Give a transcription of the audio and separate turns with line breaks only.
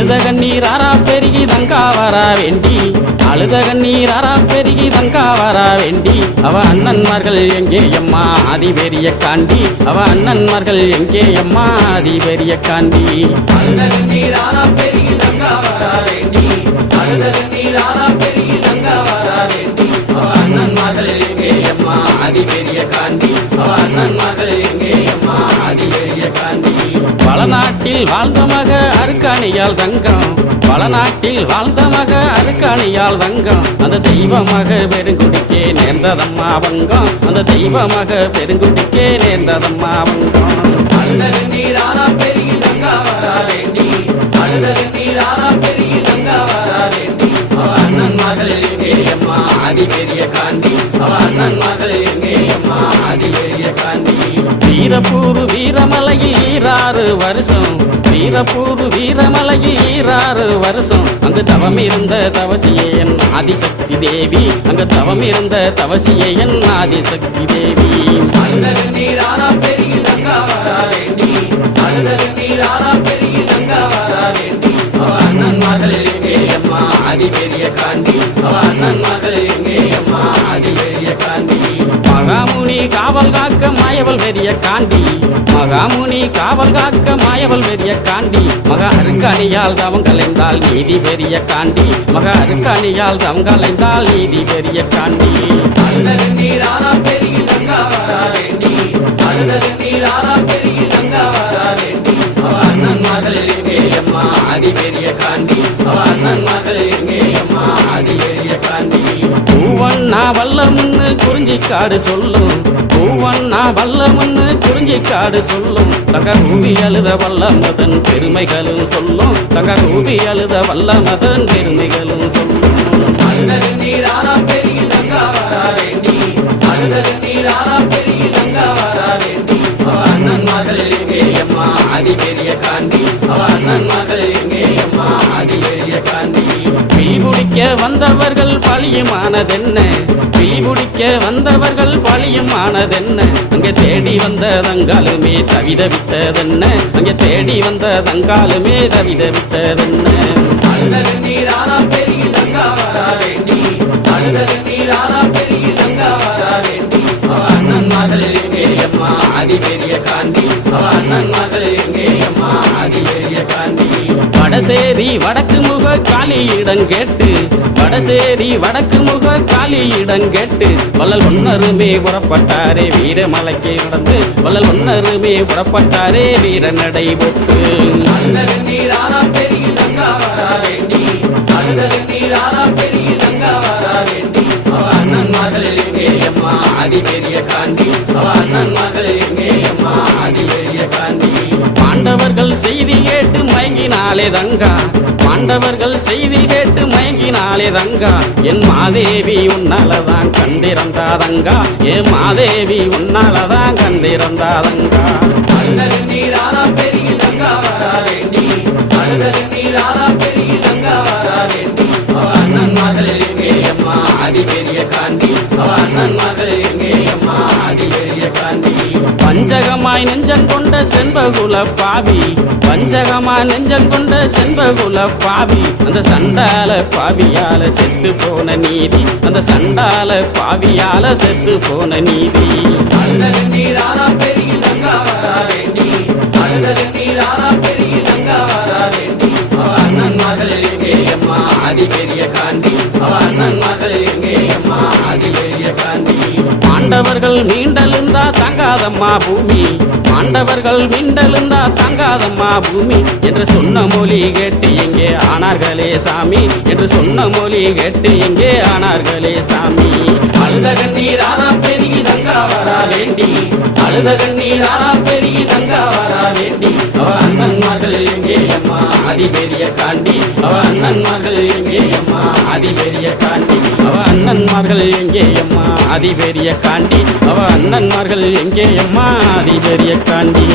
அழுத கண்ணீர் ஆறா பெருகி தங்கா வரா வேண்டி. அழுத கண்ணீர் ஆறா பெருகி தங்கா வரா வேண்டி. அவ அண்ணன்மார்கள் எங்கே அம்மா? அதிபெரிய காண்டி. அவ அண்ணன்மார்கள் எங்கே அம்மா? அதிபெரிய காண்டி.
அழுத கண்ணீர் ஆறா பெருகி தங்கா வரா வேண்டி. அழுத கண்ணீர் ஆறா பெருகி தங்கா வரா வேண்டி. அவ மகள் எங்கே அம்மா? அதிபெரிய காண்டி. அவ எங்கே அம்மா? காண்டி.
நாட்டில் வாழ்ந்த மக அருக்காணியால் தங்கம். பல நாட்டில் வாழ்ந்த மக அருக்காணியால் தங்கம். அந்த தெய்வமாக பெருங்குடிக்கே நேர்ந்ததம்மா வங்கம். அந்த தெய்வமாக பெருங்குடிக்கே நேர்ந்ததம்மா வங்கம்.
அழுத கண்ணீர் ஆறா பெருகி தங்கா வரா வேண்டி. பெருகி தங்கா வரா வேண்டி. அவ அண்ணன் மகள் காண்டி. அவ அண்ணன்
வீரப்பூர் வீரமலையில் ஈராறு வருஷம். வீரப்பூர் வீரமலையில் ஈராறு வருஷம். அங்கு தவம் இருந்த தவசியே என் ஆதிசக்தி தேவி. அங்கு தவம் இருந்த தவசியே என் ஆதிசக்தி தேவி.
அழுத கண்ணீர் ஆறா வரா வேண்டி. அழுத கண்ணீர் ஆறா வரா வேண்டி. அவ அண்ணன் மகள் எங்கே அம்மா அதிபெரிய காண்டி. அவ அண்ணன் மகள் எங்கே
காவல் காக்க மாயவல் வெறிய காண்டி. மகாமுனி காவல் காக்க மாயவல் வெறிய காண்டி. மக அருக்காணியால் தவம் கலைந்தால் நீதி வெறிய காண்டி. மக அருக்காணியால் தவம் கலைந்தால் நீதி வெறிய காண்டி.
அழுத கண்ணீர் பெருகி தங்கா
குறிஞ்சிக்காடு சொல்லும். பூவண்ணா வல்லமன்னு குறிஞ்சிக்காடு சொல்லும். தங்க ரூபி அழுத வல்லமதன் பெருமைகளும் சொல்லும். தங்க ரூபி அழுத வல்லமதன் பெருமைகளும் சொல்லும். குடிக்க வந்தவர்கள் பழியுமானதென்ன? பீபுடிக்க வந்தவர்கள் பழியுமானதென்ன? அங்கே தேடி வந்த தங்காலுமே தவிதவித்ததென்ன அங்கே தேடி வந்த தங்காலுமே தவிதவித்ததென்ன
அழுத கண்ணீர்
வடசேரி வடக்கு முக காலியிடம் கேட்டு வடசேரி வடக்கு முக காலியிடம் கேட்டு வள்ளல் ஒன்னருமே புறப்பட்டாரே வீரமலைக்கு நடந்து வள்ளல் ஒன்னருமே புறப்பட்டாரே வீர நடை போட்டு
அதிபெரிய அண்ணன் மகள் எங்கே அம்மா? அதிபெரிய காண்டி
பாண்டவர்கள் செய்தி கேட்டு மயங்கினாலே தங்கா. பாண்டவர்கள் செய்தி கேட்டு மயங்கினாலே தங்கா. என் மாதேவி உன்னாலதான் கண்டிருந்தாதங்கா என் மாதேவி உன்னாலதான் கண்டிருந்தாதங்கா
அழுத பெருகி தங்கா வரா வேண்டி. பெருகி தங்கா வரா வேண்டி. அண்ணன் எங்கே அம்மா? காண்டி. அண்ணன் மகள் எங்கே
பஞ்சகமாய் நெஞ்சம் கொண்ட செண்பகுல பாவி. பஞ்சகமாய் நெஞ்சம் கொண்ட செண்பகுல பாவி. அந்த சண்டால பாவியால செத்து போன நீதி. அந்த சண்டால பாவியால செத்து போன நீதி.
அழுத கண்ணீர் ஆறா பெருகி அண்ணன் மகள் எங்கே அம்மா? அதிபெரிய பெரிய காந்தி.
ஆண்டவர்கள் மீண்டெழுந்தா தங்காதம்மா பூமி. ஆண்டவர்கள் மீண்டெழுந்தா தங்காதம்மா பூமி. என்று சொன்ன மொழி கேட்டு எங்கே ஆனார்களே சாமி? என்று சொன்ன மொழி கேட்டு எங்கே ஆனார்களே சாமி?
அழுத கண்ணீர் ஆனா பெருகி தங்கா வரா வேண்டி. அழுத கண்ணீர் பெரிய அதிபெரிய காண்டி. அவ அண்ணன் மகள் எங்கே அம்மா? அதிபெரிய காண்டி.
அவ அண்ணன்மார்கள் எங்கே அம்மா? அதிபெரிய காண்டி. அவ அண்ணன்மார்கள் எங்கே அம்மா? அதிபெரிய காண்டி.